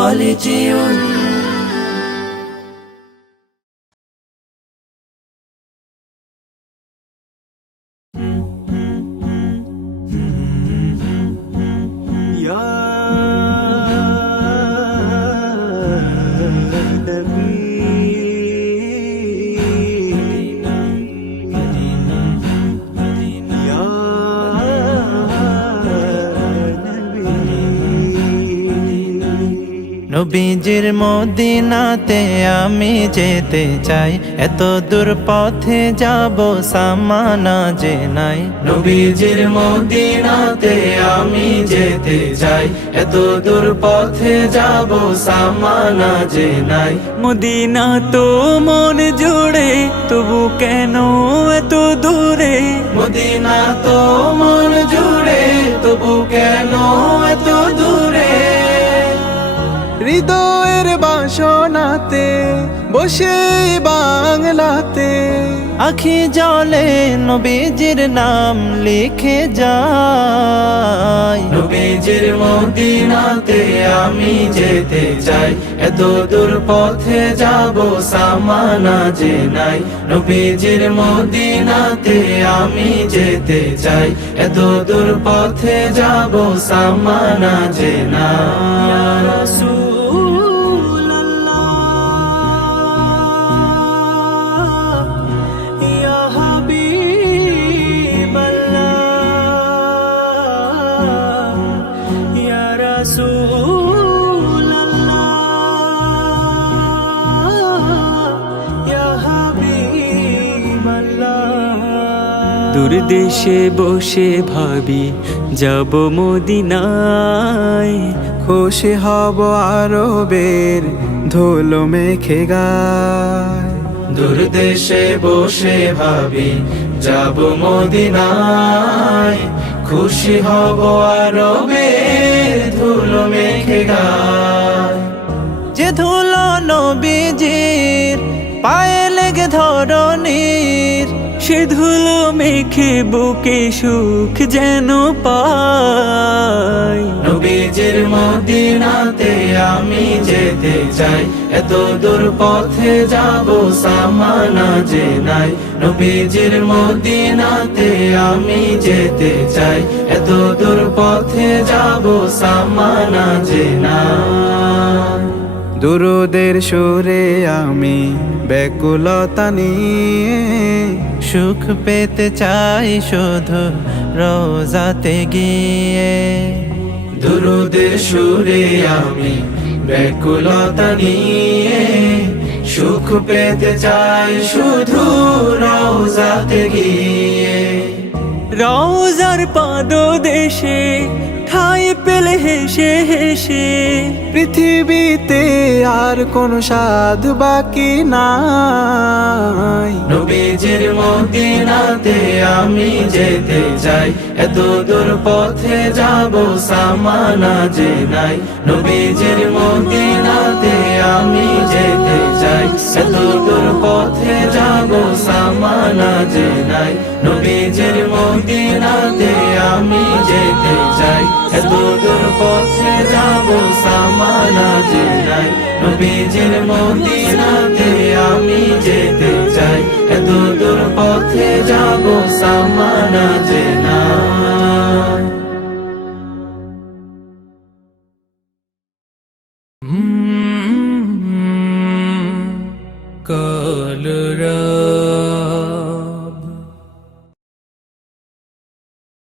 خالدون নবীজির মদিনাতে আমি যেতে চাই, এত দূর পথে যাব সামানা যে নাই। নবীজির মদিনাতে আমি যেতে চাই, এত দূর পথে যাব সামানা যে নাই। মদিনা তো মন জুড়ে, তবু কেন এত দূরে? মদিনা তো মন জুড়ে, তবু কেন এত দূরে? হৃদয়ের বাসনাতে বসে বাংলাতে আখি জলে নবীজির নাম লিখে যাই। নবীজির মদিনাতে আমি যেতে চাই, এত দূর পথে যাব সামানা যে নাই। নবীজির মদিনাতে আমি যেতে চাই, এত দূর পথে যাব সামানা যে নাই। দূর দেশে বসে ভাবি যাব মদিনায়, খুশি হব আরবের ধুলো মেখে গায়। দূর দেশে বসে ভাবি যাব মদিনায়, খুশি হব আরবের ধুলো মেখে গায়। যে ধুলো নবীজির পায়ে লেগে ধরণীর, সে ধুলো মেখে বুকে সুখ যেন পাই। নবীজির মদিনাতে আমি যেতে চাই, এত দূর পথে যাব সামানা যে নাই। নবীজির মদিনাতে আমি যেতে চাই, এত দূর পথে যাব সামানা যে নাই। দুরুদের সুরে আমি ব্যাকুলতা নিয়ে সুখ পেতে চাই শুধু রোজাতে গিয়ে। দুরুদের সুরে আমি ব্যাকুলতা নিয়ে সুখ পেতে চাই শুধু রওজাতে গিয়ে। রওজার পাদদেশে ঠাই পেলে হেসে হেসে, পৃথিবীতে আর কোন সাধ বাকি নাই। নবীজির মদিনাতে আমি যেতে চাই, এত দূর পথে যাব সামানা যে নাই। নবীজির মদিনাতে আমি যেতে চাই, এত দূর পথে যাব সামানা যে নাই। নবীজির মদিনাতে আমি যেতে চাই, এত দূর পথে যাব সামানা যে নাই। নবীজির মদিনাতে আমি যেতে চাই, এত দূর পথে যাব সামানা যে নাই। কলরা